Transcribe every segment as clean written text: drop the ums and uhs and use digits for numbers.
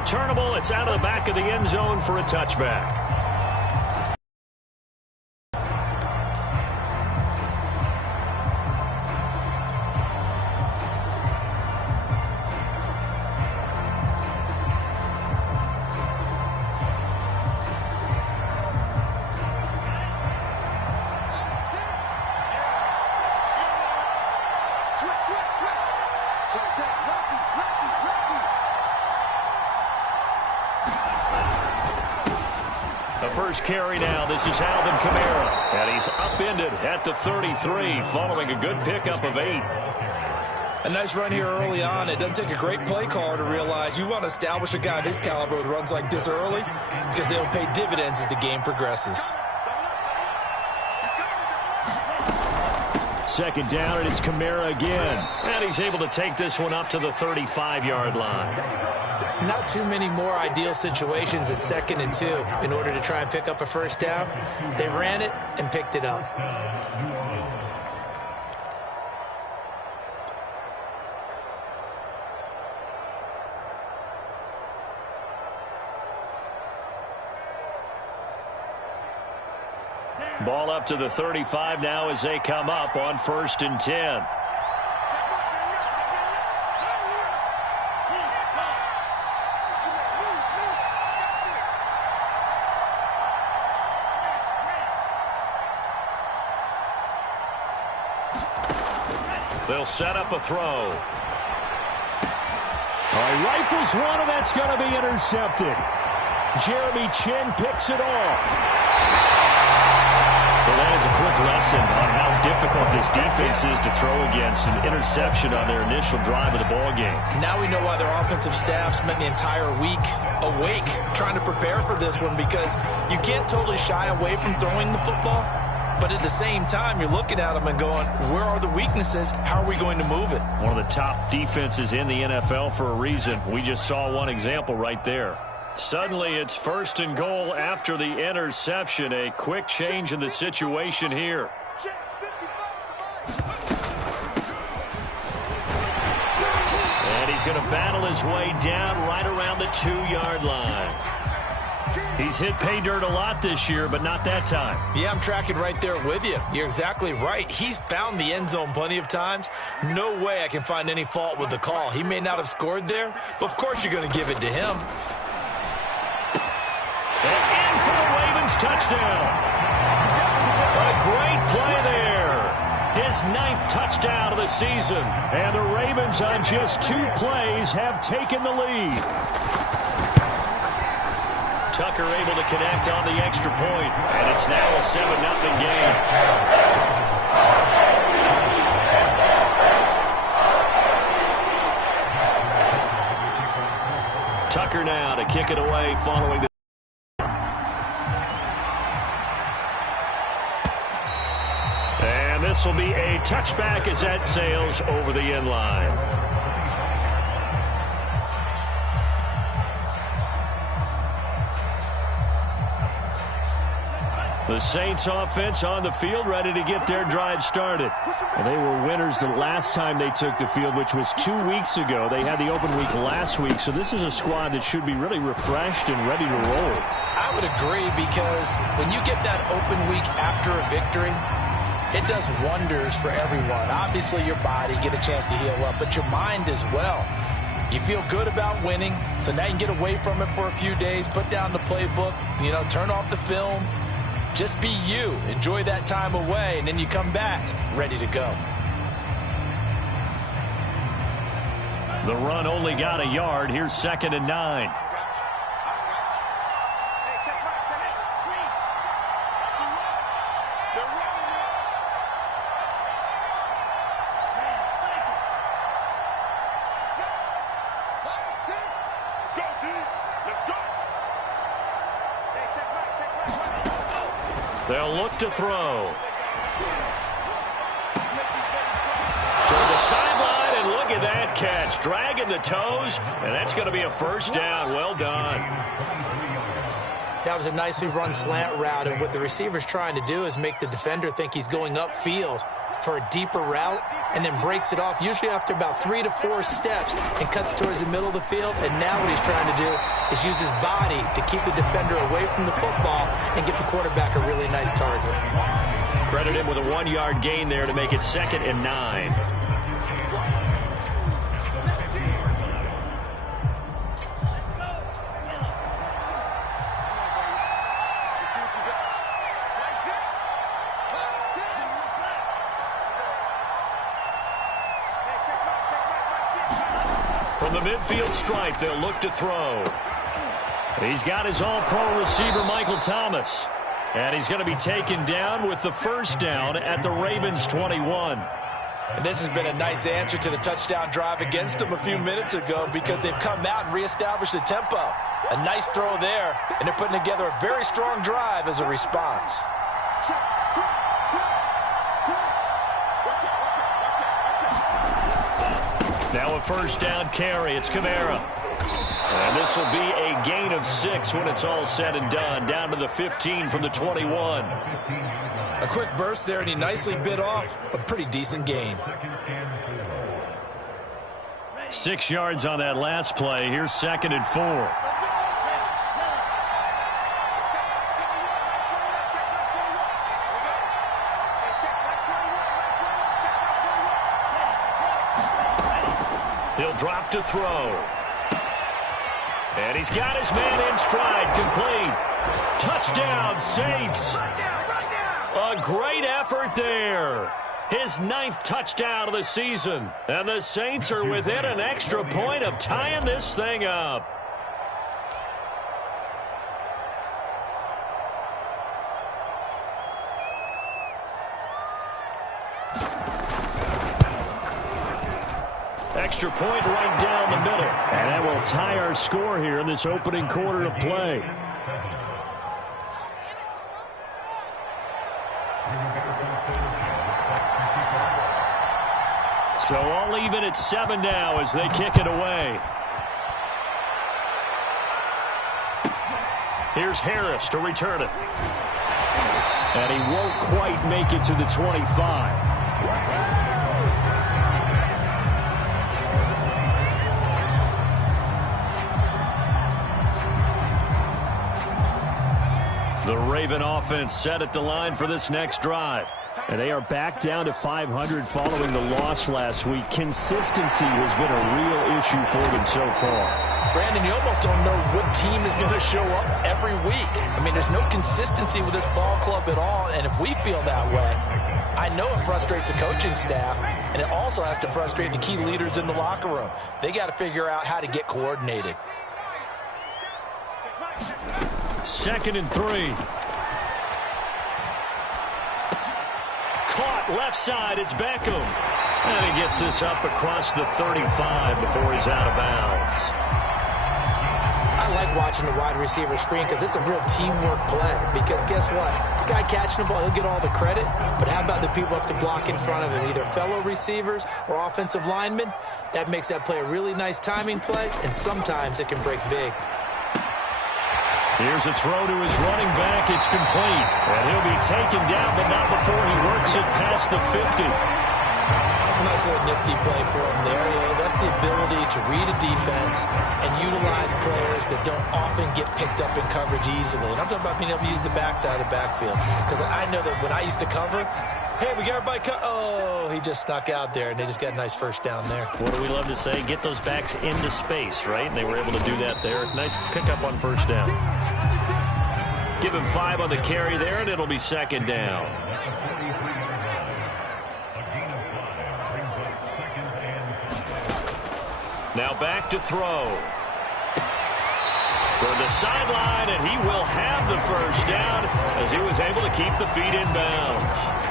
returnable. It's out of the back of the end zone for a touchback. The first carry now. This is Alvin Kamara. And he's upended at the 33 following a good pickup of 8. A nice run here early on. It doesn't take a great play caller to realize you want to establish a guy of his caliber with runs like this early because they'll pay dividends as the game progresses. Second down, and it's Kamara again. And he's able to take this one up to the 35-yard line. Not too many more ideal situations at 2nd and 2 in order to try and pick up a first down. They ran it and picked it up. Ball up to the 35 now as they come up on 1st and 10. They'll set up a throw. All right, rifles one, and that's going to be intercepted. Jeremy Chin picks it off. Well, that is a quick lesson on how difficult this defense is to throw against. An interception on their initial drive of the ball game. Now we know why their offensive staff spent the entire week awake trying to prepare for this one, because you can't totally shy away from throwing the football. But at the same time, you're looking at them and going, where are the weaknesses? How are we going to move it? One of the top defenses in the NFL for a reason. We just saw one example right there. Suddenly, it's 1st and goal after the interception. A quick change in the situation here. And he's going to battle his way down right around the 2-yard line. He's hit pay dirt a lot this year, but not that time. Yeah, I'm tracking right there with you. You're exactly right. He's found the end zone plenty of times. No way I can find any fault with the call. He may not have scored there, but of course you're going to give it to him. And in for the Ravens touchdown. A great play there. His 9th touchdown of the season. And the Ravens on just 2 plays have taken the lead. Tucker able to connect on the extra point, and it's now a 7-0 game. Tucker now to kick it away following the... And this will be a touchback as that sails over the end line. The Saints offense on the field, ready to get their drive started. And they were winners the last time they took the field, which was 2 weeks ago. They had the open week last week, so this is a squad that should be really refreshed and ready to roll. I would agree, because when you get that open week after a victory, it does wonders for everyone. Obviously, your body get a chance to heal up, but your mind as well. You feel good about winning, so now you can get away from it for a few days, put down the playbook, turn off the film. Just be you. Enjoy that time away, and then you come back ready to go. The run only got a yard. Here's 2nd and 9. They'll look to throw. Toward the sideline, and look at that catch. Dragging the toes, and that's going to be a first down. Well done. That was a nicely run slant route, and what the receiver's trying to do is make the defender think he's going upfield. for a deeper route and then breaks it off, usually after about 3 to 4 steps, and cuts towards the middle of the field. And now what he's trying to do is use his body to keep the defender away from the football and get the quarterback a really nice target. Credit him with a 1-yard gain there to make it 2nd and 9. From the midfield stripe, they'll look to throw. He's got his all-pro receiver, Michael Thomas. And he's going to be taken down with the first down at the Ravens' 21. And this has been a nice answer to the touchdown drive against them a few minutes ago, because they've come out and reestablished the tempo. A nice throw there, and they're putting together a very strong drive as a response. Now a first down carry. It's Kamara. And this will be a gain of 6 when it's all said and done. Down to the 15 from the 21. A quick burst there, and he nicely bit off a pretty decent gain. 6 yards on that last play. Here's 2nd and 4. He'll drop to throw. And he's got his man in stride, complete. Touchdown, Saints. A great effort there. His 9th touchdown of the season. And the Saints are within an extra point of tying this thing up. Extra point right down the middle. And that will tie our score here in this opening quarter of play. So all even at 7 now as they kick it away. Here's Harris to return it. And he won't quite make it to the 25. The Raven offense set at the line for this next drive. And they are back down to 500 following the loss last week. Consistency has been a real issue for them so far. Brandon, you almost don't know what team is going to show up every week. I mean, there's no consistency with this ball club at all, and if we feel that way, I know it frustrates the coaching staff, and it also has to frustrate the key leaders in the locker room. They got to figure out how to get coordinated. 2nd and 3. Caught left side. It's Beckham. And he gets this up across the 35 before he's out of bounds. I like watching the wide receiver screen because it's a real teamwork play. Because guess what? The guy catching the ball, he'll get all the credit. But how about the people up to block in front of him, either fellow receivers or offensive linemen? That makes that play a really nice timing play, and sometimes it can break big. Here's a throw to his running back. It's complete. And he'll be taken down, but not before he works it past the 50. Nice little nifty play for him there. Yeah, that's the ability to read a defense and utilize players that don't often get picked up in coverage easily. And I'm talking about being able to use the backside of the backfield. Because I know that when I used to cover, hey, we got everybody cut. Oh, he just snuck out there, and they just got a nice first down there. What do we love to say? Get those backs into space, right? And they were able to do that there. Nice pickup on first down. Give him 5 on the carry there, and it'll be 2nd down. Now back to throw. For the sideline, and he will have the first down as he was able to keep the feet in bounds.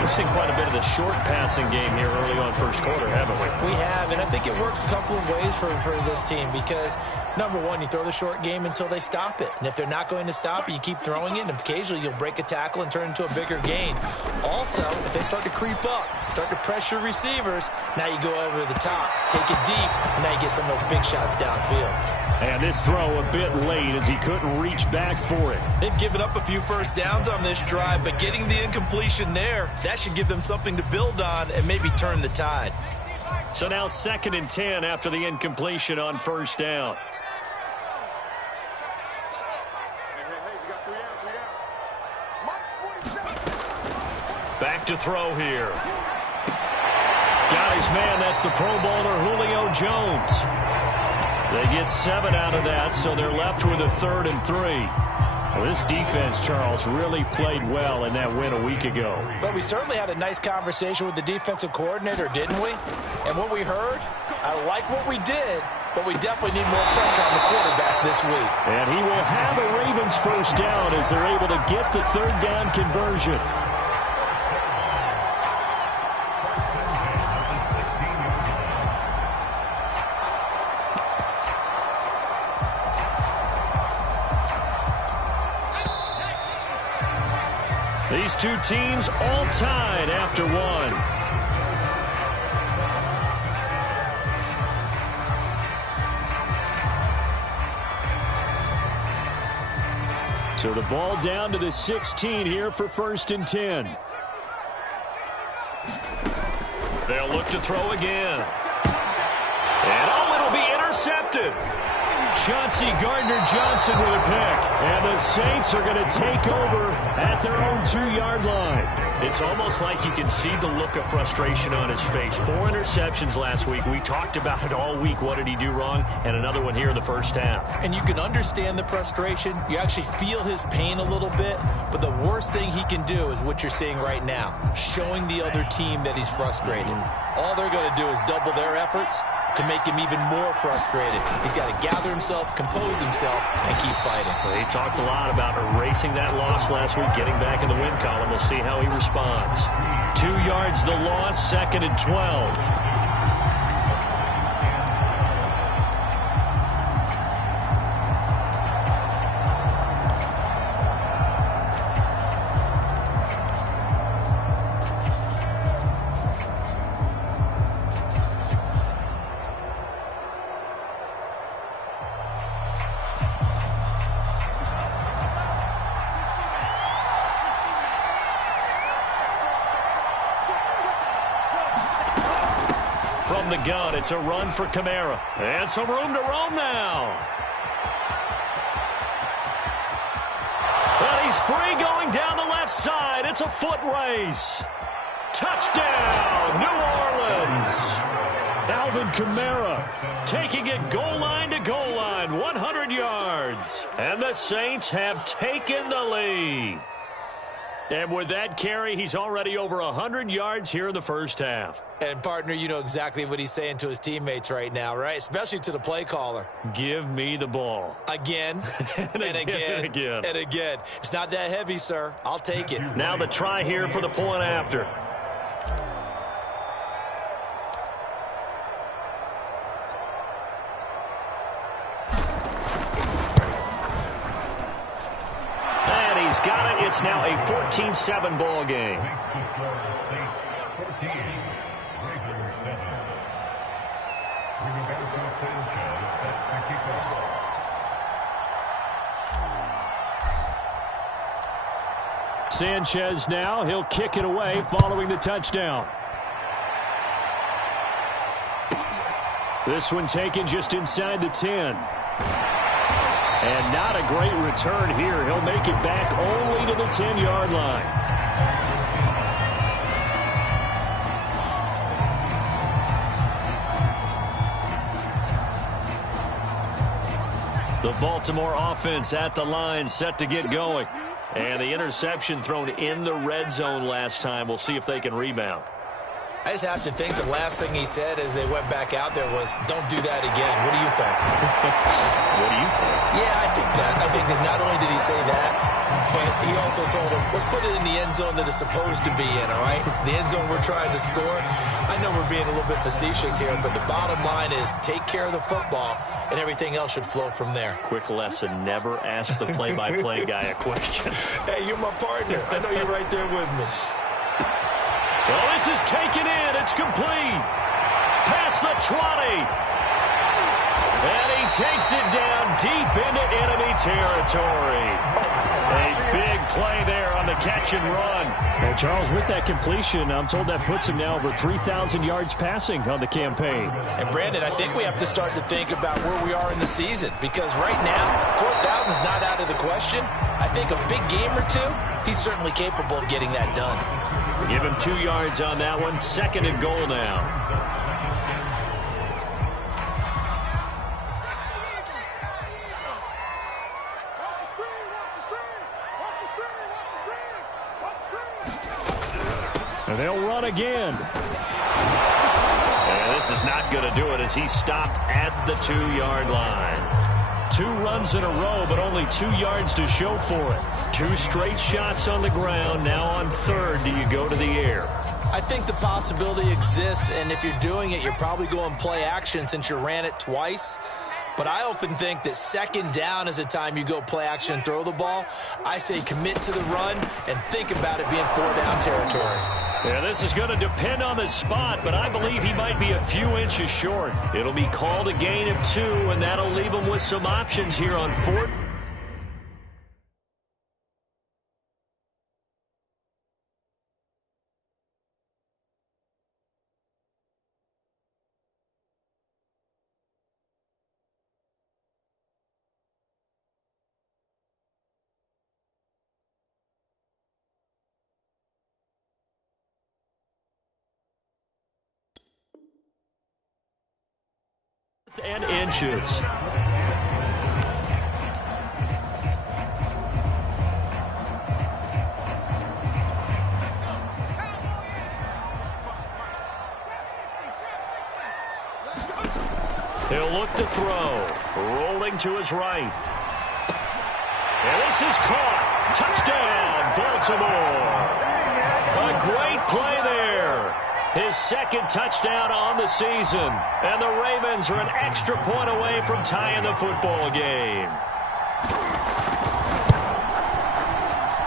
We've seen quite a bit of the short passing game here early on first quarter, haven't we? We have, and I think it works a couple of ways for this team because, number one, you throw the short game until they stop it. And if they're not going to stop it, you keep throwing it, and occasionally you'll break a tackle and turn it into a bigger gain. Also, if they start to creep up, start to pressure receivers, now you go over the top, take it deep, and now you get some of those big shots downfield. And this throw a bit late as he couldn't reach back for it. They've given up a few first downs on this drive, but getting the incompletion there, that should give them something to build on and maybe turn the tide. So now 2nd and 10 after the incompletion on first down. Back to throw here. Got his man. That's the Pro Bowler Julio Jones. They get 7 out of that, so they're left with a 3rd and 3. Well, this defense, Charles, really played well in that win a week ago. But we certainly had a nice conversation with the defensive coordinator, didn't we? And what we heard, I like what we did, but we definitely need more pressure on the quarterback this week. And he will have a Ravens first down as they're able to get the 3rd down conversion. These two teams all tied after one. So the ball down to the 16 here for 1st and 10. They'll look to throw again. And it'll be intercepted. Chauncey Gardner-Johnson with a pick. And the Saints are going to take over at their own 2-yard line. It's almost like you can see the look of frustration on his face. 4 interceptions last week. We talked about it all week. What did he do wrong? And another one here in the first half. And you can understand the frustration. You actually feel his pain a little bit. But the worst thing he can do is what you're seeing right now, showing the other team that he's frustrated. All they're going to do is double their efforts to make him even more frustrated. He's got to gather himself, compose himself, and keep fighting. Well, he talked a lot about erasing that loss last week, getting back in the win column. We'll see how he responds. 2 yards the loss, 2nd and 12. From the gun, it's a run for Kamara. And some room to roam now. And he's free going down the left side. It's a foot race. Touchdown, New Orleans. Alvin Kamara taking it goal line to goal line, 100 yards. And the Saints have taken the lead. And with that carry, he's already over 100 yards here in the first half. And, partner, you know exactly what he's saying to his teammates right now, right? Especially to the play caller. Give me the ball. Again, and again. It's not that heavy, sir. I'll take it. Now the try here for the point after. Got it. It's now a 14-7 ball game. Sanchez now. He'll kick it away following the touchdown. This one taken just inside the 10. And not a great return here. He'll make it back only to the 10-yard line. The Baltimore offense at the line, set to get going. And the interception thrown in the red zone last time. We'll see if they can rebound. I just have to think the last thing he said as they went back out there was, don't do that again. What do you think? What do you think? Yeah, I think that. I think that not only did he say that, but he also told him, let's put it in the end zone that it's supposed to be in, all right? The end zone we're trying to score. I know we're being a little bit facetious here, but the bottom line is take care of the football, and everything else should flow from there. Quick lesson, never ask the play-by-play guy a question. Hey, you're my partner. I know you're right there with me. Well, this is taken in. It's complete. Past the 20. And he takes it down deep into enemy territory. A big play there on the catch and run. And Charles, with that completion, I'm told that puts him now over 3,000 yards passing on the campaign. And Brandon, I think we have to start to think about where we are in the season, because right now, 4,000 is not out of the question. I think a big game or two, he's certainly capable of getting that done. Give him 2 yards on that one. 2nd and goal now. And they'll run again. And this is not going to do it as he's stopped at the 2-yard line. 2 runs in a row, but only 2 yards to show for it. 2 straight shots on the ground. Now on 3rd, do you go to the air? I think the possibility exists, and if you're doing it, you're probably going play action since you ran it twice. But I often think that 2nd down is a time you go play action and throw the ball. I say commit to the run and think about it being 4-down territory. Yeah, this is going to depend on the spot, but I believe he might be a few inches short. It'll be called a gain of 2, and that'll leave him with some options here on 4th. And inches. He'll look to throw. Rolling to his right. And this is caught. Touchdown, Baltimore. A great play there. His 2nd touchdown on the season. And the Ravens are an extra point away from tying the football game.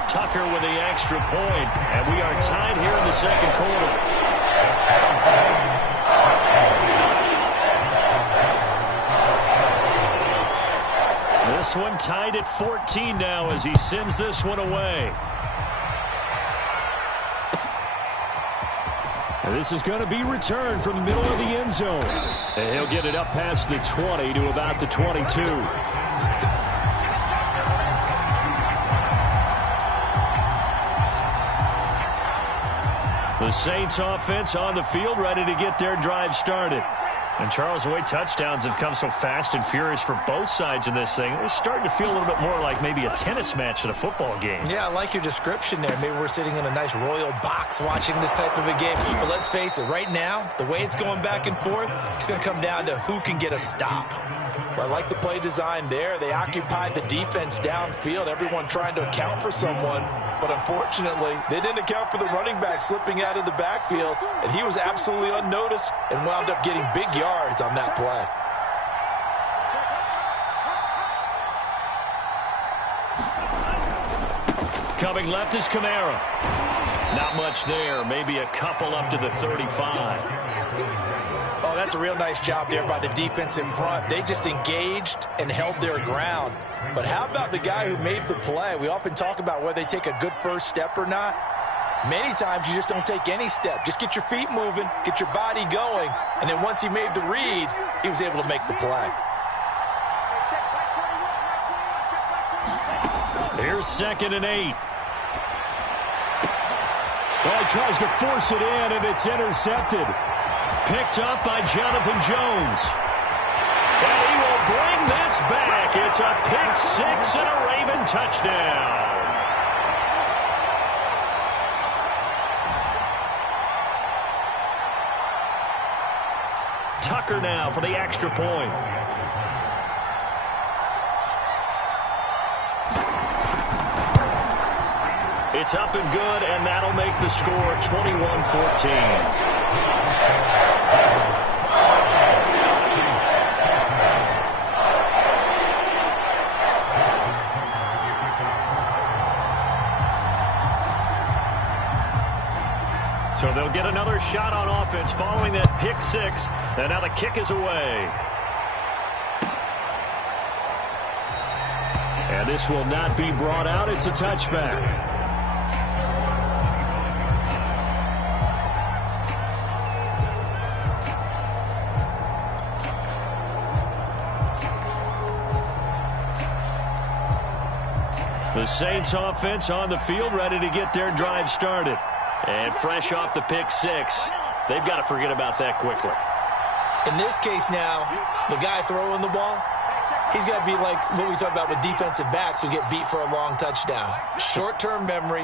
Tucker with the extra point. And we are tied here in the 2nd quarter. This one tied at 14 now as he sends this one away. And this is going to be returned from the middle of the end zone. And he'll get it up past the 20 to about the 22. The Saints offense on the field, ready to get their drive started. And Charles, the way touchdowns have come so fast and furious for both sides in this thing, it's starting to feel a little bit more like maybe a tennis match at a football game. Yeah, I like your description there. Maybe we're sitting in a nice royal box watching this type of a game. But let's face it, right now, the way it's going back and forth, it's going to come down to who can get a stop. Well, I like the play design there. They occupied the defense downfield, everyone trying to account for someone. But unfortunately, they didn't account for the running back slipping out of the backfield, and he was absolutely unnoticed and wound up getting big yards on that play. Coming left is Kamara. Not much there, maybe a couple up to the 35. Oh, that's a real nice job there by the defense in front. They just engaged and held their ground. But how about the guy who made the play? We often talk about whether they take a good first step or not. Many times you just don't take any step. Just get your feet moving, get your body going, and then once he made the read, he was able to make the play. Here's 2nd and 8. Well, he tries to force it in, and it's intercepted. Picked up by Jonathan Jones. And he will bring this back. It's a pick 6 and a Raven touchdown. Tucker now for the extra point. It's up and good, and that'll make the score 21-14. So they'll get another shot on offense following that pick 6, and now the kick is away. And this will not be brought out. It's a touchback. The Saints offense on the field, ready to get their drive started. And fresh off the pick six, they've got to forget about that quickly. In this case now, the guy throwing the ball, he's got to be like what we talked about with defensive backs who get beat for a long touchdown. Short-term memory,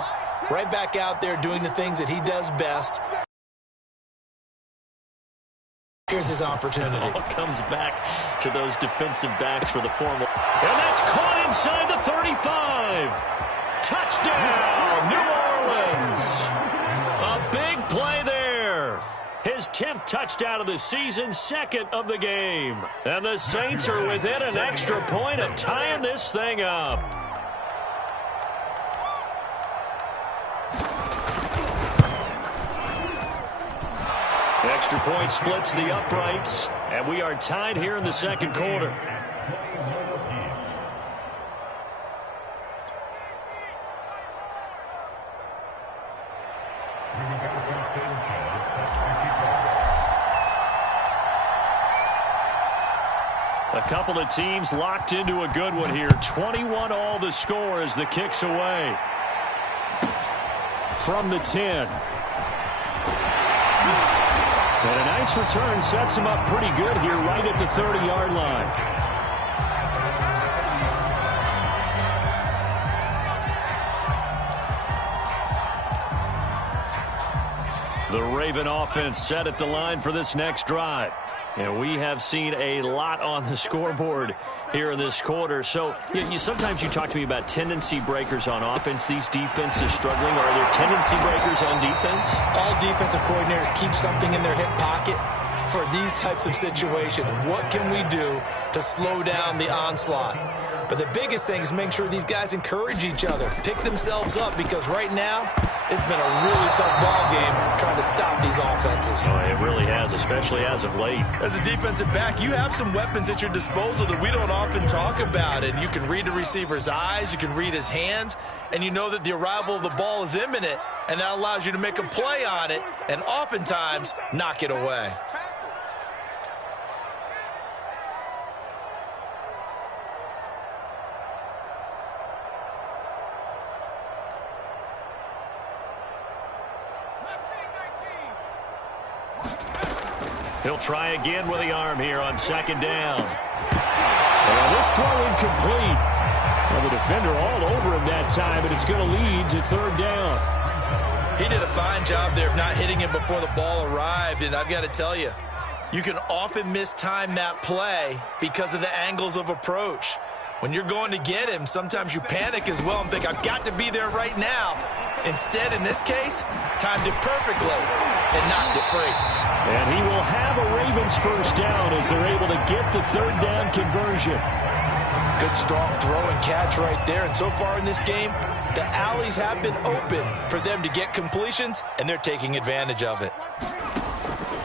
right back out there doing the things that he does best. Here's his opportunity. All comes back to those defensive backs for the formal. And that's caught inside the 35. Touchdown, New Orleans. A big play there. His 10th touchdown of the season, second of the game. And the Saints are within an extra point of tying this thing up. Extra point splits the uprights, and we are tied here in the second quarter. A couple of teams locked into a good one here. 21 all the score as the kick's away. From the 10. And a nice return sets him up pretty good here right at the 30-yard line. The Raven offense set at the line for this next drive. And we have seen a lot on the scoreboard here in this quarter. So sometimes you talk to me about tendency breakers on offense. These defenses struggling. Are there tendency breakers on defense? All defensive coordinators keep something in their hip pocket for these types of situations. What can we do to slow down the onslaught? But the biggest thing is making sure these guys encourage each other, pick themselves up, because right now it's been a really tough ball game trying to stop these offenses. Oh, it really has, especially as of late. As a defensive back, you have some weapons at your disposal that we don't often talk about, and you can read the receiver's eyes, you can read his hands, and you know that the arrival of the ball is imminent, and that allows you to make a play on it and oftentimes knock it away. He'll try again with the arm here on second down. And this throw incomplete. Well, the defender all over him that time, and it's going to lead to third down. He did a fine job there of not hitting him before the ball arrived, and I've got to tell you, you can often mistime that play because of the angles of approach. When you're going to get him, sometimes you panic as well and think, I've got to be there right now. Instead, in this case, timed it perfectly and knocked it free. And he will have a Ravens first down as they're able to get the third down conversion. Good, strong throw and catch right there. And so far in this game, the alleys have been open for them to get completions, and they're taking advantage of it.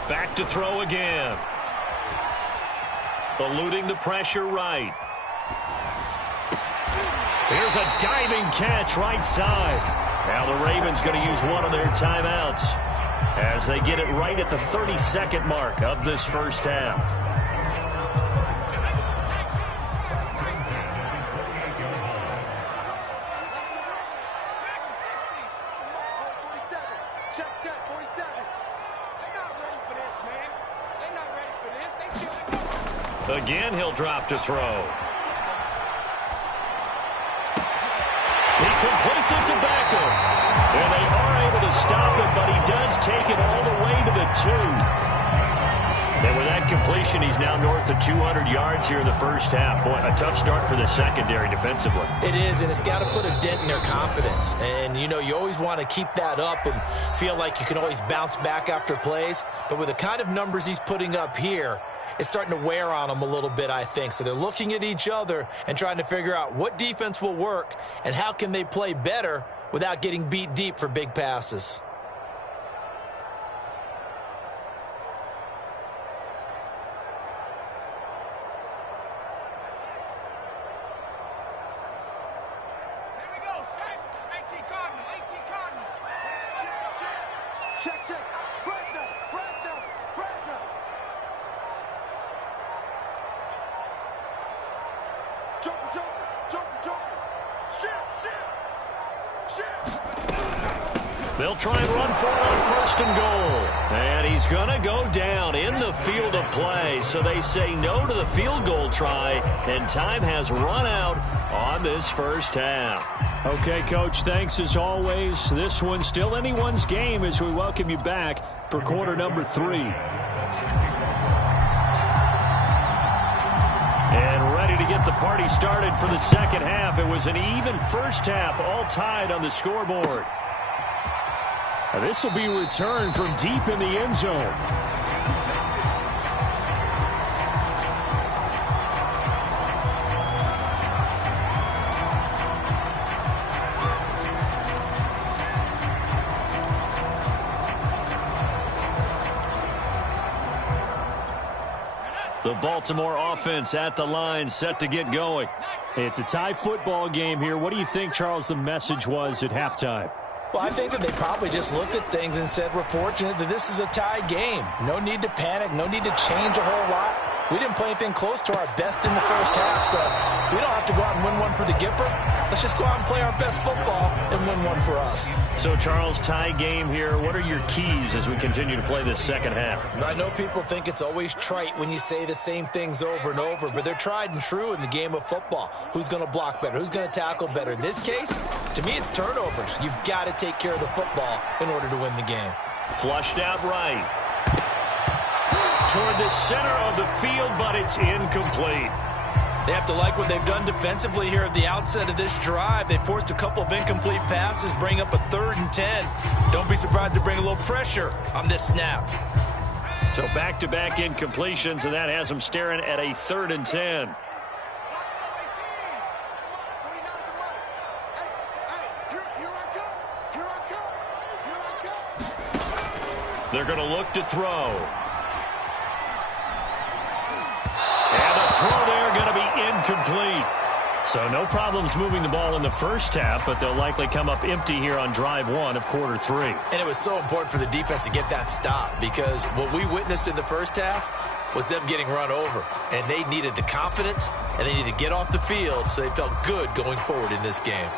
Back to throw again. Eluding the pressure right. Here's a diving catch right side. Now the Ravens going to use one of their timeouts as they get it right at the 30-second mark of this first half. Again, he'll drop to throw. He completes it to Beckham. And they are able to stop it, but he does take it all the way to the 2. And with that completion, he's now north of 200 yards here in the first half. Boy, a tough start for the secondary defensively. It is, and it's got to put a dent in their confidence. And, you know, you always want to keep that up and feel like you can always bounce back after plays. But with the kind of numbers he's putting up here, it's starting to wear on them a little bit, I think. So they're looking at each other and trying to figure out what defense will work and how can they play better without getting beat deep for big passes. Check, check. Fresno, Fresno, Fresno. Joker, Joker, Joker, Joker. Shift. They'll try and run for it on 1st and goal. And he's going to go down in the field of play. So they say no to the field goal try, and time has run out on this first half. Okay, Coach, thanks as always. This one's still anyone's game as we welcome you back for quarter number 3. And ready to get the party started for the second half. It was an even first half, all tied on the scoreboard. This will be returned from deep in the end zone. The Baltimore offense at the line, set to get going. It's a tie football game here. What do you think, Charles, the message was at halftime? Well, I think that they probably just looked at things and said, we're fortunate that this is a tie game. No need to panic. No need to change a whole lot. We didn't play anything close to our best in the first half, so we don't have to go out and win one for the Gipper. Let's just go out and play our best football and win one for us. So, Charles, tie game here. What are your keys as we continue to play this second half? I know people think it's always trite when you say the same things over and over, but they're tried and true in the game of football. Who's going to block better? Who's going to tackle better? In this case, to me, it's turnovers. You've got to take care of the football in order to win the game. Flushed out right. Toward the center of the field, but it's incomplete. They have to like what they've done defensively here at the outset of this drive. They forced a couple of incomplete passes, bring up a 3rd and 10. Don't be surprised to bring a little pressure on this snap. So back-to-back incompletions, and that has them staring at a 3rd and 10. They're going to look to throw. And the throw there going to be incomplete. So no problems moving the ball in the first half, but they'll likely come up empty here on drive 1 of quarter 3. And it was so important for the defense to get that stop, because what we witnessed in the first half was them getting run over. And they needed the confidence, and they needed to get off the field so they felt good going forward in this game.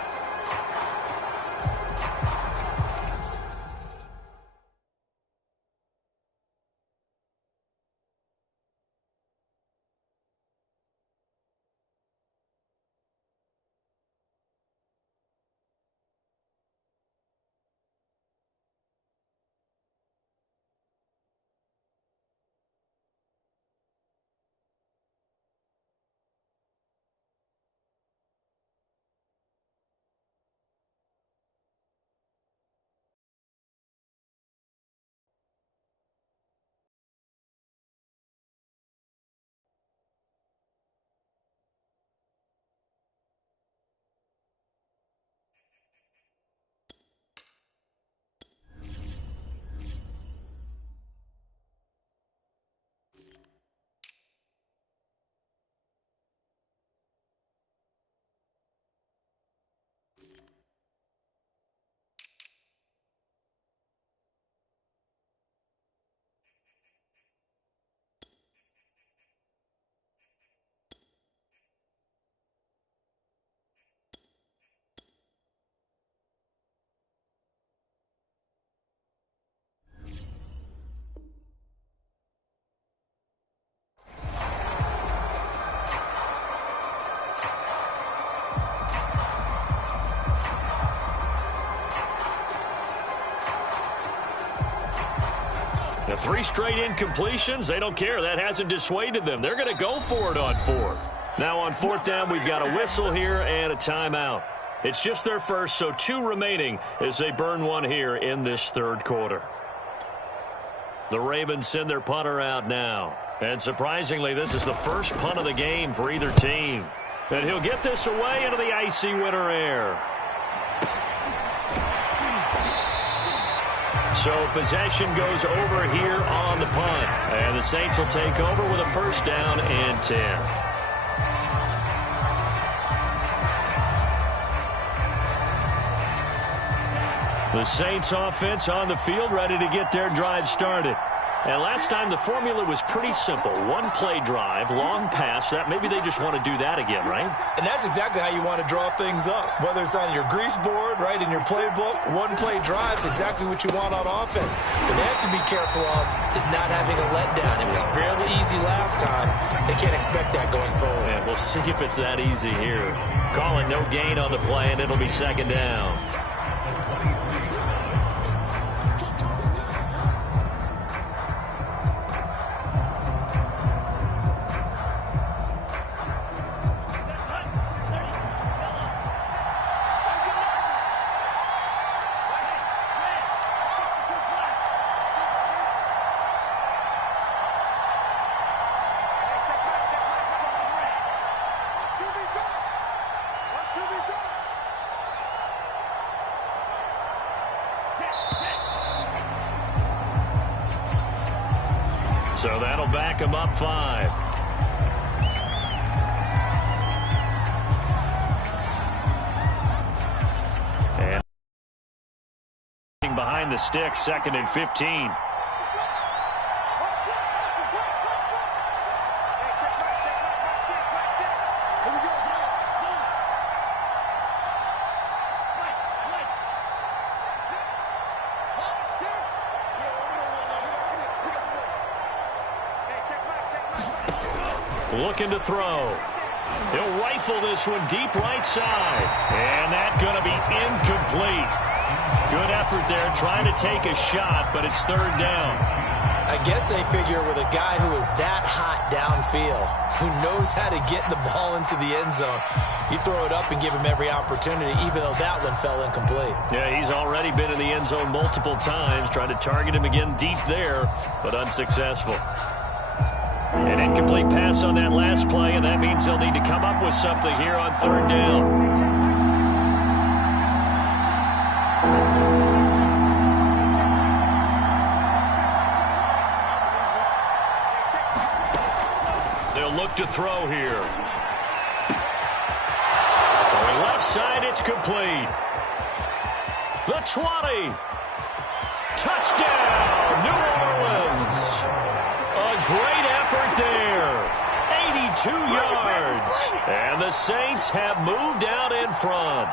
The 3 straight incompletions, they don't care. That hasn't dissuaded them. They're going to go for it on 4th. Now on 4th down, we've got a whistle here and a timeout. It's just their first, so 2 remaining as they burn one here in this 3rd quarter. The Ravens send their punter out now. And surprisingly, this is the first punt of the game for either team. And he'll get this away into the icy winter air. So possession goes over here on the punt. And the Saints will take over with a 1st down and 10. The Saints offense on the field, ready to get their drive started. And last time the formula was pretty simple. One-play drive, long pass. That maybe they just want to do that again, right? And that's exactly how you want to draw things up. Whether it's on your grease board, right, in your playbook, one-play drive's exactly what you want on offense. But they have to be careful of is not having a letdown. It was fairly easy last time. They can't expect that going forward. And we'll see if it's that easy here. Calling no gain on the play, and it'll be second down. So that'll back him up 5. And behind the stick, 2nd and 15. Looking to throw. He'll rifle this one deep right side. And that's going to be incomplete. Good effort there trying to take a shot, but it's 3rd down. I guess they figure with a guy who is that hot downfield, who knows how to get the ball into the end zone, you throw it up and give him every opportunity, even though that one fell incomplete. Yeah, he's already been in the end zone multiple times, trying to target him again deep there, but unsuccessful. An incomplete pass on that last play, and that means they'll need to come up with something here on 3rd down. They'll look to throw here. Throwing left side, it's complete. The 20. Touchdown, New Orleans. A great effort there. 82 yards. And the Saints have moved out in front.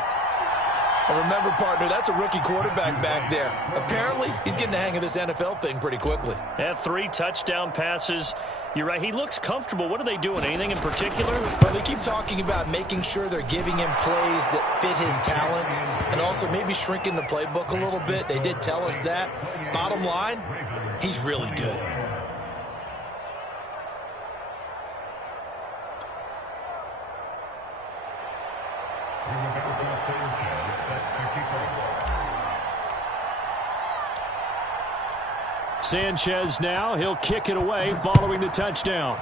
And remember, partner, that's a rookie quarterback back there. Apparently, he's getting the hang of this NFL thing pretty quickly. Had 3 touchdown passes. You're right, he looks comfortable. What are they doing? Anything in particular? Well, they keep talking about making sure they're giving him plays that fit his talents and also maybe shrinking the playbook a little bit. They did tell us that. Bottom line, he's really good. Sanchez now, he'll kick it away following the touchdown.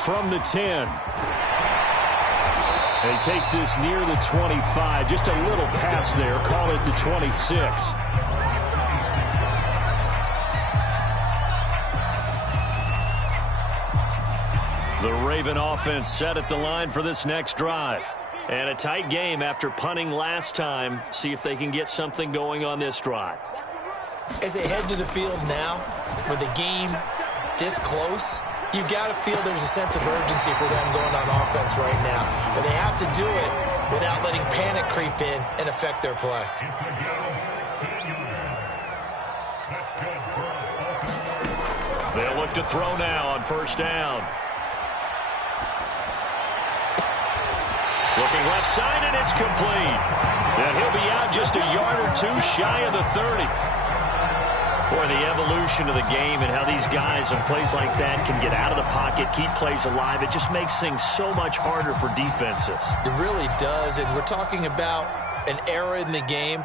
From the 10. And he takes this near the 25. Just a little pass there. Call it the 26. The Raven offense set at the line for this next drive. And a tight game after punting last time. See if they can get something going on this drive. As they head to the field now, with the game this close, you've got to feel there's a sense of urgency for them going on offense right now. But they have to do it without letting panic creep in and affect their play. They'll look to throw now on 1st down. Looking left side, and it's complete. And he'll be out just a yard or 2 shy of the 30. Boy, the evolution of the game and how these guys on plays like that can get out of the pocket, keep plays alive, it just makes things so much harder for defenses. It really does, and we're talking about an era in the game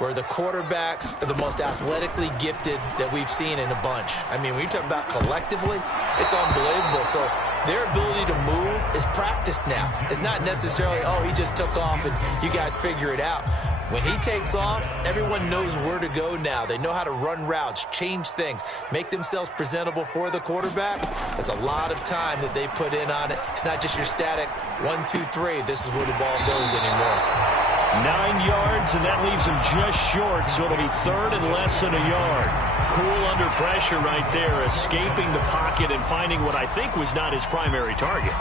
where the quarterbacks are the most athletically gifted that we've seen in a bunch. I mean, when you talk about collectively, it's unbelievable. So their ability to move is practiced now. It's not necessarily, oh, he just took off and you guys figure it out. When he takes off, everyone knows where to go now. They know how to run routes, change things, make themselves presentable for the quarterback. That's a lot of time that they put in on it. It's not just your static 1, 2, 3. This is where the ball goes anymore. 9 yards, and that leaves him just short, so it'll be third and less than a yard. Cool under pressure right there, escaping the pocket and finding what I think was not his primary target.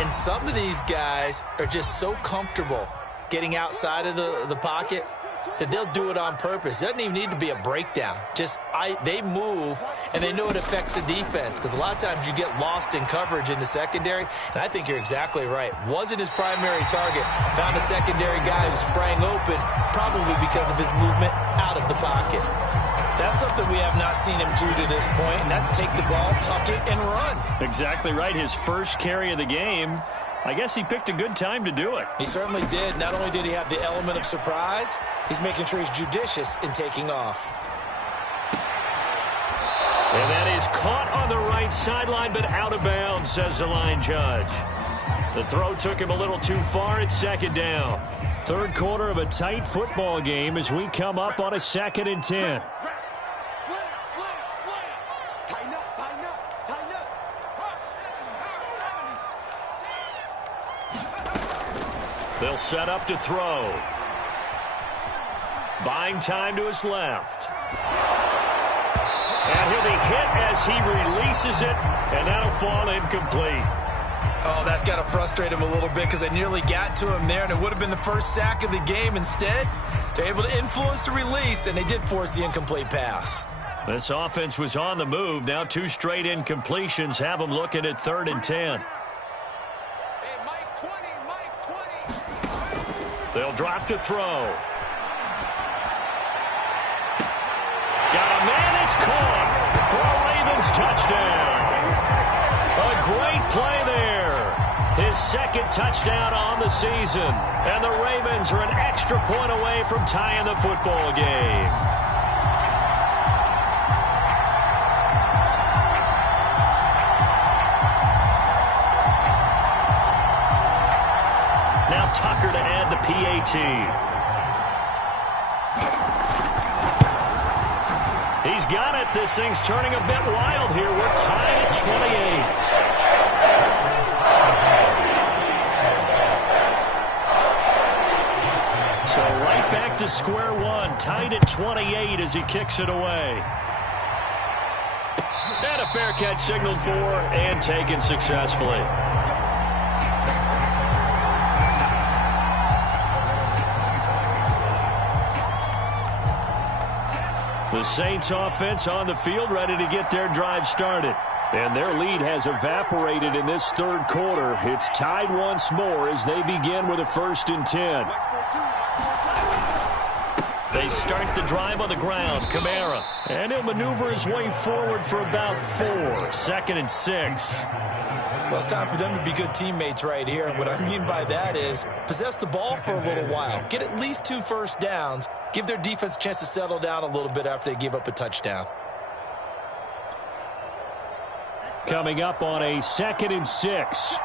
And some of these guys are just so comfortable getting outside of the pocket that they'll do it on purpose. It doesn't even need to be a breakdown. They move, and they know it affects the defense, because a lot of times you get lost in coverage in the secondary, and I think you're exactly right. Wasn't his primary target. Found a secondary guy who sprang open, probably because of his movement out of the pocket. That's something we have not seen him do to this point, and that's take the ball, tuck it, and run. Exactly right. His first carry of the game. I guess he picked a good time to do it. He certainly did. Not only did he have the element of surprise, he's making sure he's judicious in taking off. And that is caught on the right sideline, but out of bounds, says the line judge. The throw took him a little too far. It's second down. Third quarter of a tight football game as we come up on a 2nd and 10. Tighten up, tighten up, tighten up. They'll set up to throw. Buying time to his left. And he'll be hit as he releases it, and that'll fall incomplete. Oh, that's got to frustrate him a little bit, because they nearly got to him there, and it would have been the first sack of the game. Instead, they're able to influence the release, and they did force the incomplete pass. This offense was on the move. Now 2 straight incompletions have them looking at 3rd and 10. Hey, Mike 20, Mike 20. They'll drop to throw. Got a man, it's caught for a Ravens touchdown. A great play there. His 2nd touchdown on the season. And the Ravens are an extra point away from tying the football game. Now Tucker to add the PAT. He's got it. This thing's turning a bit wild here. We're tied at 28. So right back to square one. Tied at 28 as he kicks it away. And a fair catch signaled for and taken successfully. The Saints offense on the field, ready to get their drive started. And their lead has evaporated in this third quarter. It's tied once more as they begin with a 1st and 10. They start the drive on the ground. Kamara. And he'll maneuver his way forward for about 4. 2nd and 6. Well, it's time for them to be good teammates right here. And what I mean by that is possess the ball for a little while. Get at least 2 first downs. Give their defense a chance to settle down a little bit after they give up a touchdown. Coming up on a 2nd and 6.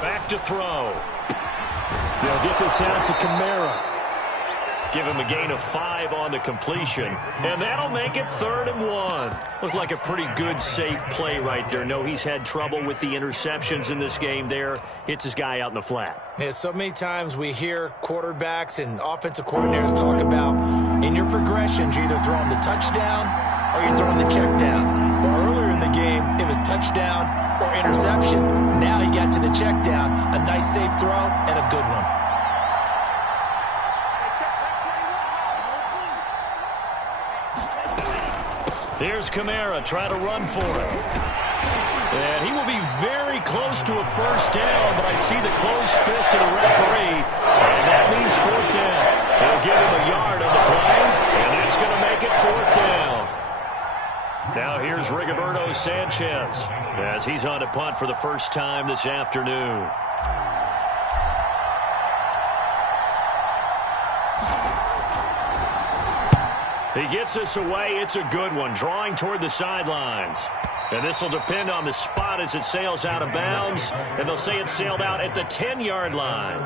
Back to throw. They'll get this out to Kamara. Give him a gain of 5 on the completion. And that'll make it 3rd and 1. Looked like a pretty good, safe play right there. No, he's had trouble with the interceptions in this game there. Hits his guy out in the flat. Yeah, so many times we hear quarterbacks and offensive coordinators talk about in your progressions, you're either throwing the touchdown or you're throwing the check down. But earlier in the game, it was touchdown or interception. Now he got to the check down. A nice, safe throw and a good one. Here's Kamara, try to run for it. And he will be very close to a first down, but I see the closed fist of the referee, and that means 4th down. They'll give him a yard on the play, and that's going to make it 4th down. here's Rigoberto Sanchez as he's on to punt for the first time this afternoon. He gets us away. It's a good one, drawing toward the sidelines. And this will depend on the spot as it sails out of bounds. And they'll say it sailed out at the 10-yard line.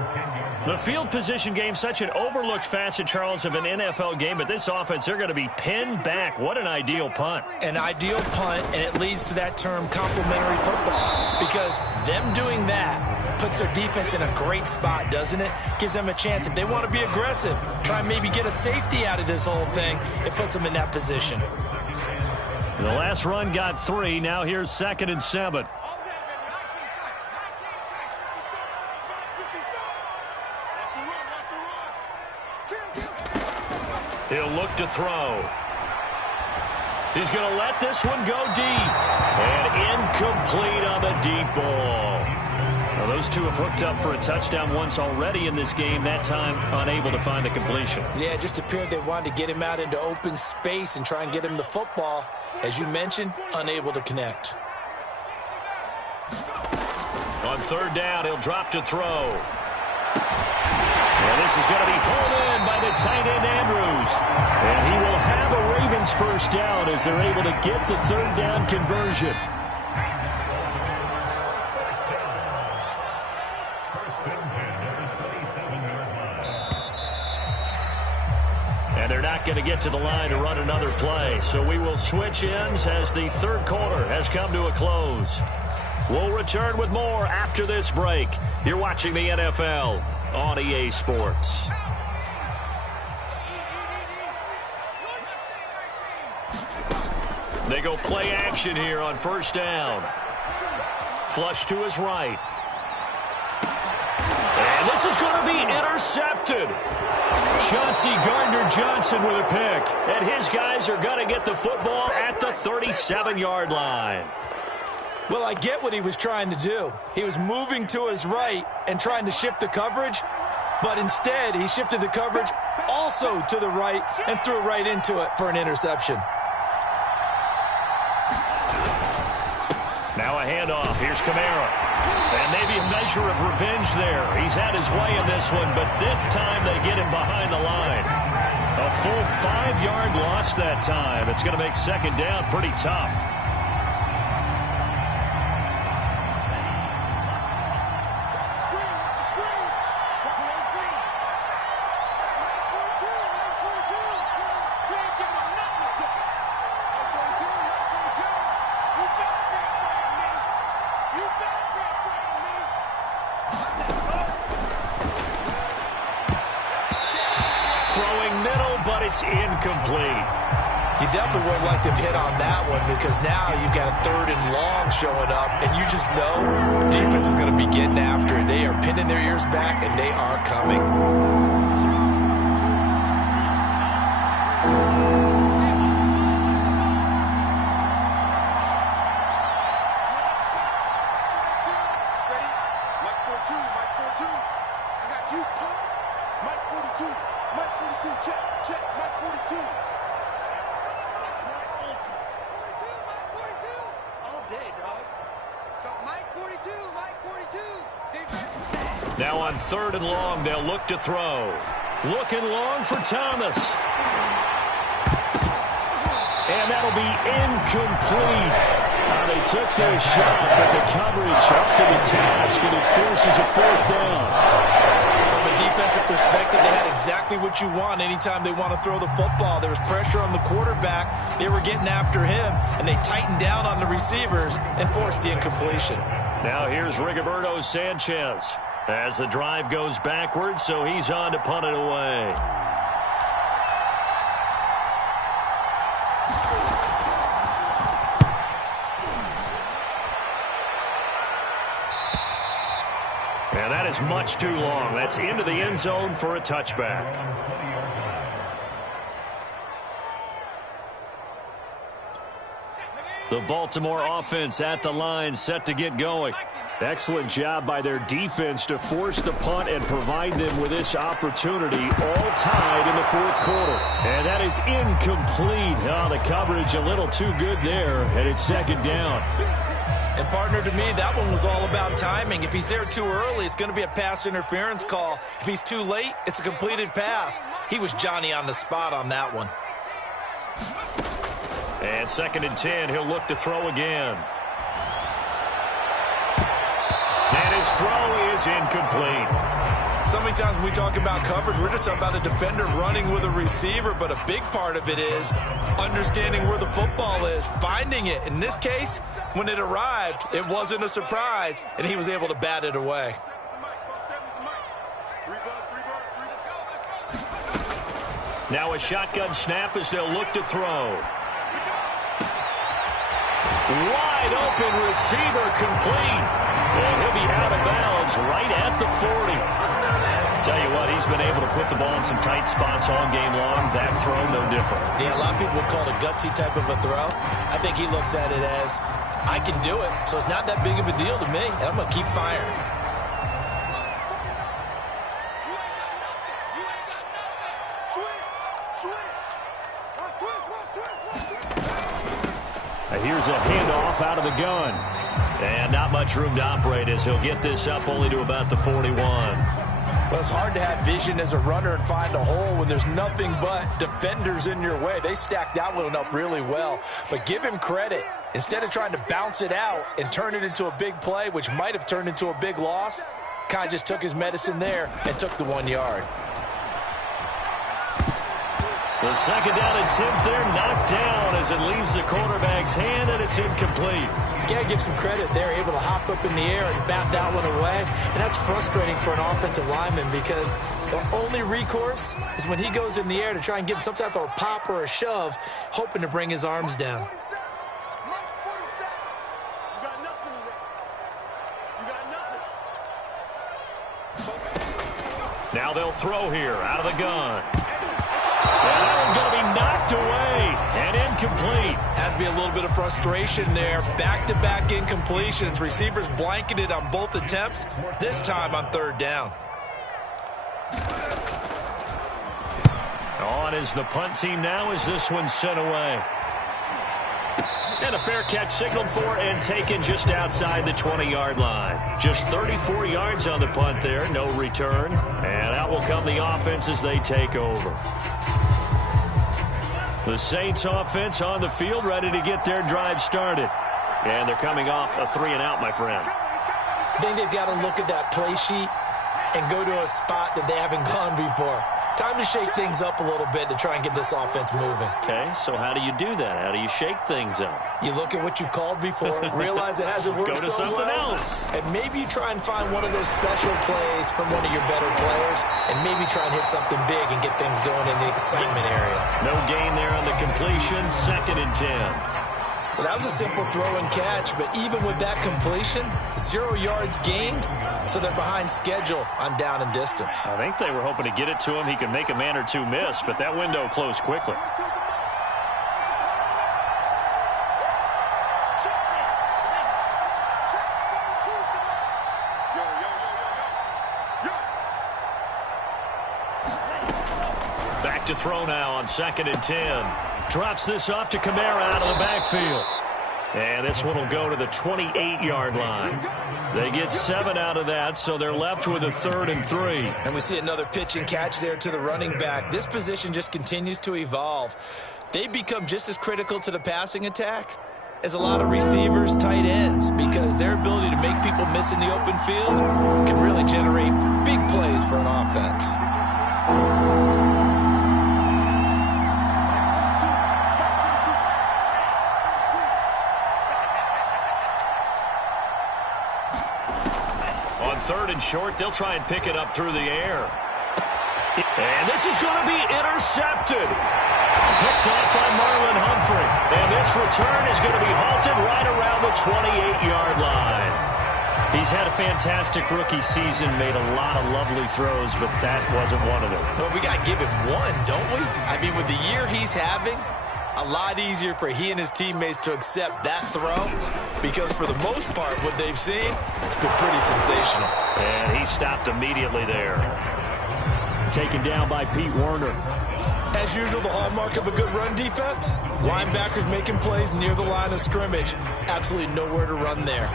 The field position game, such an overlooked facet, Charles, of an NFL game. But this offense, they're going to be pinned back. What an ideal punt. An ideal punt, and it leads to that term complementary football. Because them doing that puts their defense in a great spot, doesn't it? Gives them a chance. If they want to be aggressive, try and maybe get a safety out of this whole thing, it puts them in that position. The last run got 3. Now here's 2nd and 7. He'll look to throw. He's going to let this one go deep. And incomplete on the deep ball. Now those two have hooked up for a touchdown once already in this game. That time unable to find the completion. Yeah, it just appeared they wanted to get him out into open space and try and get him the football. As you mentioned, unable to connect. On 3rd down, he'll drop to throw. And this is going to be pulled in by the tight end Andrews. And he will have a Ravens first down as they're able to get the 3rd down conversion. And they're not going to get to the line to run another play. So we will switch ends as the 3rd quarter has come to a close. We'll return with more after this break. You're watching the NFL on EA Sports. They go play action here on 1st down. Flush to his right. And this is going to be intercepted. Chauncey Gardner-Johnson with a pick. And his guys are going to get the football at the 37-yard line. Well, I get what he was trying to do. He was moving to his right and trying to shift the coverage, but instead he shifted the coverage also to the right and threw right into it for an interception. Now a handoff. Here's Kamara. And maybe a measure of revenge there. He's had his way in this one, but this time they get him behind the line. A full 5-yard loss that time. It's going to make 2nd down pretty tough. Incomplete. You definitely would like to have hit on that one because now you've got a 3rd and long showing up, and you just know defense is going to be getting after it. They are pinning their ears back, and they are coming. Now on 3rd and long, they'll look to throw. Looking long for Thomas. And that'll be incomplete. They took their shot, but the coverage up to the task, and it forces a 4th down. From a defensive perspective, they had exactly what you want anytime they want to throw the football. There was pressure on the quarterback. They were getting after him, and they tightened down on the receivers and forced the incompletion. Now here's Rigoberto Sanchez as the drive goes backwards, so he's on to punt it away. And that is much too long. That's into the end zone for a touchback. The Baltimore offense at the line, set to get going. Excellent job by their defense to force the punt and provide them with this opportunity, all tied in the fourth quarter. And that is incomplete. Oh, the coverage a little too good there, and it's second down. And, partner, to me, that one was all about timing. If he's there too early, it's going to be a pass interference call. If he's too late, it's a completed pass. He was Johnny on the spot on that one. And 2nd and 10, he'll look to throw again. And his throw is incomplete. So many times when we talk about coverage, we're just about a defender running with a receiver, but a big part of it is understanding where the football is, finding it. In this case, when it arrived, it wasn't a surprise, and he was able to bat it away. Now a shotgun snap as they'll look to throw. Wide open receiver complete. And he'll be out of bounds right at the 40. Tell you what, he's been able to put the ball in some tight spots all game long. That throw, no different. Yeah, a lot of people would call it a gutsy type of a throw. I think he looks at it as, I can do it, so it's not that big of a deal to me, and I'm going to keep firing. Here's a handoff out of the gun. And not much room to operate as he'll get this up only to about the 41. Well, it's hard to have vision as a runner and find a hole when there's nothing but defenders in your way. They stacked that one up really well. But give him credit. Instead of trying to bounce it out and turn it into a big play, which might have turned into a big loss, kind of just took his medicine there and took the 1 yard. The 2nd down attempt there knocked down as it leaves the quarterback's hand, and it's incomplete. You got to give some credit. They're able to hop up in the air and bat that one away. And that's frustrating for an offensive lineman because the only recourse is when he goes in the air to try and get some type of a pop or a shove, hoping to bring his arms down. Now they'll throw here out of the gun. And that one's going to be knocked away and incomplete. Has to be a little bit of frustration there. Back-to-back incompletions. Receivers blanketed on both attempts, this time on 3rd down. On is the punt team now as this one's sent away. And a fair catch signaled for and taken just outside the 20-yard line. Just 34 yards on the punt there, no return. And out will come the offense as they take over. The Saints offense on the field, ready to get their drive started. And they're coming off a 3-and-out, my friend. I think they've got to look at that play sheet and go to a spot that they haven't gone before. Time to shake things up a little bit to try and get this offense moving. Okay, so how do you do that? How do you shake things up? You look at what you've called before, realize it hasn't worked so well. Go to something else. And maybe you try and find one of those special plays from one of your better players, and maybe try and hit something big and get things going in the excitement area. No gain there on the completion, 2nd and 10. Well, that was a simple throw and catch, but even with that completion, 0 yards gained, so they're behind schedule on down and distance. I think they were hoping to get it to him. He could make a man or two miss, but that window closed quickly. Back to throw now on 2nd and 10. Drops this off to Kamara out of the backfield. And this one will go to the 28-yard line. They get 7 out of that, so they're left with a 3rd and 3. And we see another pitch and catch there to the running back. This position just continues to evolve. They become just as critical to the passing attack as a lot of receivers, tight ends, because their ability to make people miss in the open field can really generate big plays for an offense. On 3rd and short, they'll try and pick it up through the air. And this is going to be intercepted. Picked off by Marlon Humphrey. And this return is going to be halted right around the 28-yard line. He's had a fantastic rookie season, made a lot of lovely throws, but that wasn't one of them. Well, we got to give him one, don't we? I mean, with the year he's having, a lot easier for he and his teammates to accept that throw because for the most part, what they've seen, it's been pretty sensational. And he stopped immediately there. Taken down by Pete Werner. As usual, the hallmark of a good run defense, linebackers making plays near the line of scrimmage. Absolutely nowhere to run there.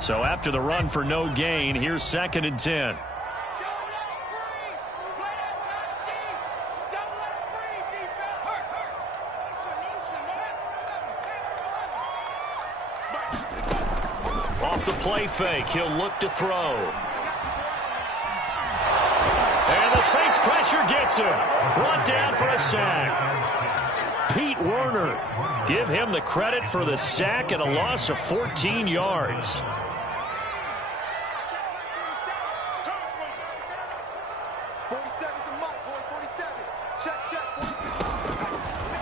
So after the run for no gain, here's 2nd and 10. Off the play fake, he'll look to throw. And the Saints pressure gets him. Brought down for a sack. Pete Werner, give him the credit for the sack and a loss of 14 yards.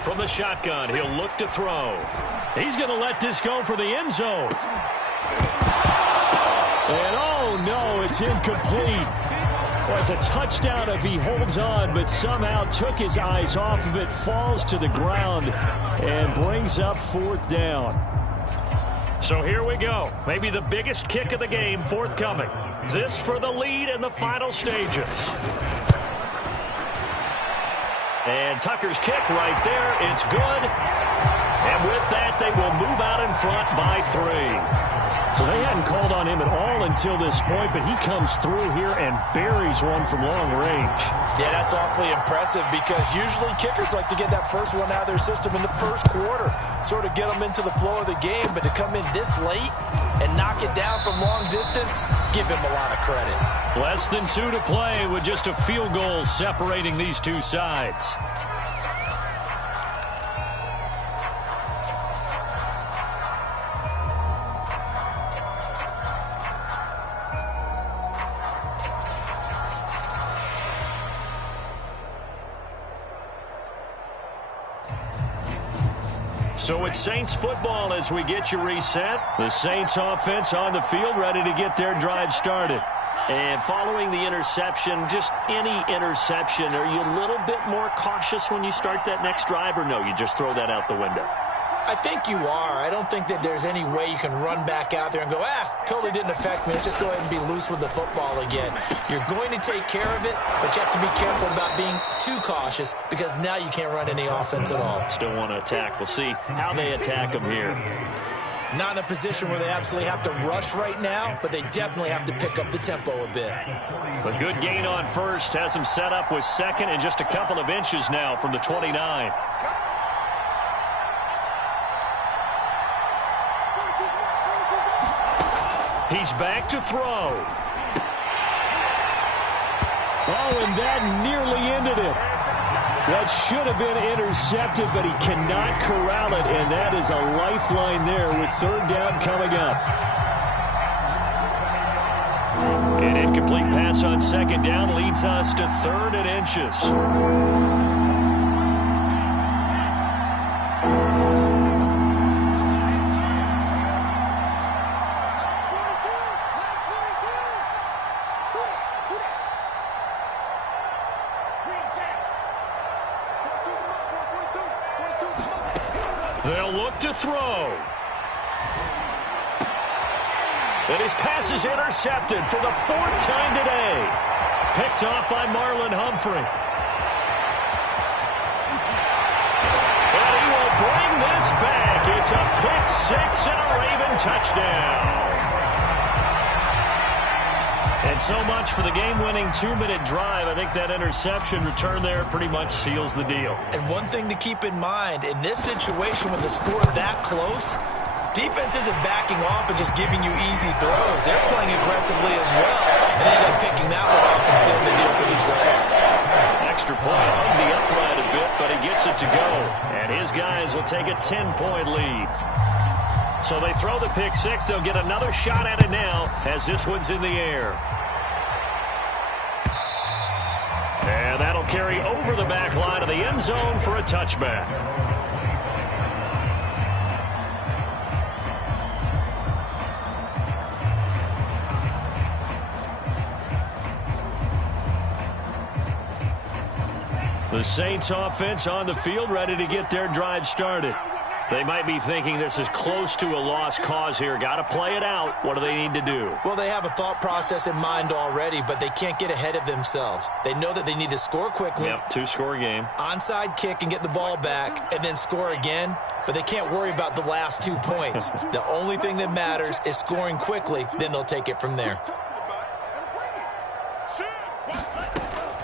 From the shotgun, he'll look to throw. He's going to let this go for the end zone. And oh no, it's incomplete. Well, it's a touchdown if he holds on, but somehow took his eyes off of it, falls to the ground, and brings up 4th down. So here we go. Maybe the biggest kick of the game forthcoming. This for the lead in the final stages. And Tucker's kick right there. It's good. And with that, they will move out in front by 3. So they hadn't called on him at all until this point, but he comes through here and buries one from long range. Yeah, that's awfully impressive because usually kickers like to get that first one out of their system in the first quarter, sort of get them into the flow of the game, but to come in this late and knock it down from long distance, give him a lot of credit. Less than 2 to play with just a field goal separating these two sides. So it's Saints football as we get you reset. The Saints offense on the field, ready to get their drive started. And following the interception, just any interception, are you a little bit more cautious when you start that next drive, or no, you just throw that out the window? I think you are. I don't think that there's any way you can run back out there and go, totally didn't affect me. Let's just go ahead and be loose with the football again. You're going to take care of it, but you have to be careful about being too cautious because now you can't run any offense at all. Still want to attack. We'll see how they attack them here. Not in a position where they absolutely have to rush right now, but they definitely have to pick up the tempo a bit. A good gain on first has them set up with 2nd and just a couple of inches now from the 29. He's back to throw. Oh, and that nearly ended it. That should have been intercepted, but he cannot corral it, and that is a lifeline there with 3rd down coming up. An incomplete pass on 2nd down leads us to 3rd and inches. They'll look to throw. And his pass is intercepted for the 4th time today. Picked off by Marlon Humphrey. And he will bring this back. It's a pick 6 and a Raven touchdown. And so much for the game-winning 2-minute drive. I think that interception return there pretty much seals the deal. And one thing to keep in mind, in this situation with the score that close, defense isn't backing off and just giving you easy throws. They're playing aggressively as well, and they end up picking that one off and sealing the deal for themselves. Extra point hugged the upright a bit, but he gets it to go. And his guys will take a 10-point lead. So they throw the pick 6. They'll get another shot at it now as this one's in the air. And that'll carry over the back line of the end zone for a touchback. The Saints offense on the field ready to get their drive started. They might be thinking this is close to a lost cause here. Got to play it out. What do they need to do? Well, they have a thought process in mind already, but they can't get ahead of themselves. They know that they need to score quickly. Yep, two-score game. Onside kick and get the ball back and then score again. But they can't worry about the last 2 points. The only thing that matters is scoring quickly. Then they'll take it from there.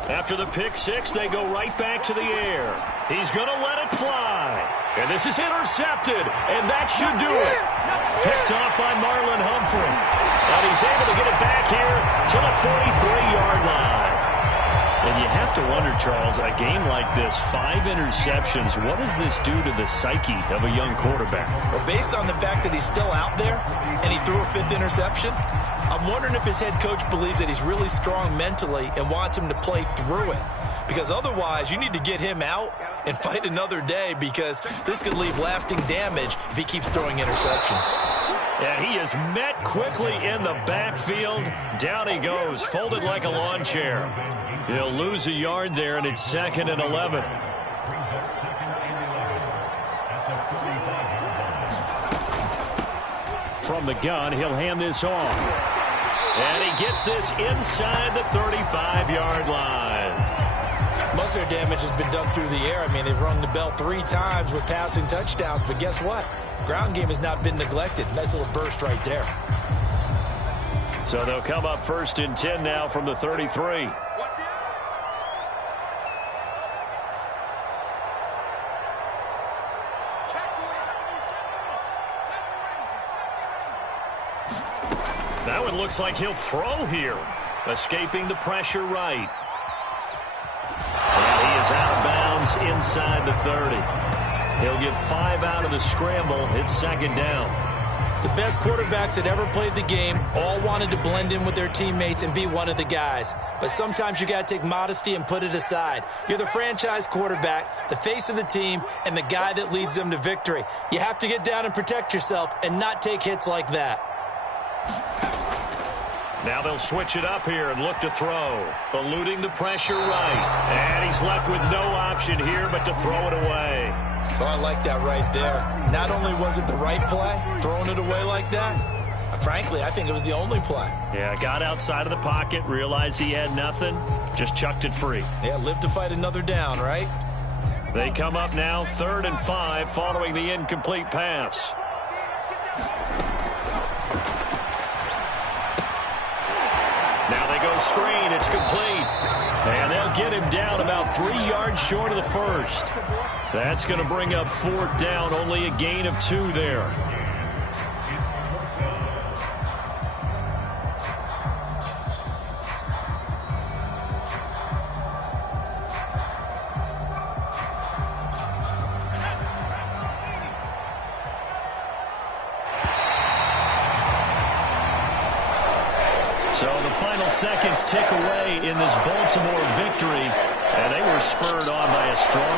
After the pick six, they go right back to the air. He's going to let it fly. And this is intercepted, and that should do it. Picked off by Marlon Humphrey. And he's able to get it back here to the 43-yard line. And you have to wonder, Charles, a game like this, 5 interceptions, what does this do to the psyche of a young quarterback? Well, based on the fact that he's still out there and he threw a 5th interception, I'm wondering if his head coach believes that he's really strong mentally and wants him to play through it. Because otherwise, you need to get him out and fight another day, because this could leave lasting damage if he keeps throwing interceptions. Yeah, he is met quickly in the backfield. Down he goes, folded like a lawn chair. He'll lose a yard there, and it's 2nd and 11. From the gun, he'll hand this off. And he gets this inside the 35-yard line. Most of their damage has been done through the air. I mean, they've rung the bell 3 times with passing touchdowns, but guess what? Ground game has not been neglected. Nice little burst right there. So they'll come up 1st and 10 now from the 33. That one looks like he'll throw here. Escaping the pressure right. And he is out of bounds inside the 30. He'll get 5 out of the scramble. It's 2nd down. The best quarterbacks that ever played the game all wanted to blend in with their teammates and be one of the guys. But sometimes you got to take modesty and put it aside. You're the franchise quarterback, the face of the team, and the guy that leads them to victory. You have to get down and protect yourself and not take hits like that. Now they'll switch it up here and look to throw. Eluding the pressure right. And he's left with no option here but to throw it away. Oh, I like that right there. Not only was it the right play, throwing it away like that, frankly, I think it was the only play. Yeah, got outside of the pocket, realized he had nothing, just chucked it free. Yeah, live to fight another down, right? They come up now 3rd and 5 following the incomplete pass. Now they go screen. It's complete. And they'll get him down about 3 yards short of the first. That's going to bring up 4th down. Only a gain of 2 there. So the final seconds tick away in this Baltimore victory, and they were spurred on by a strong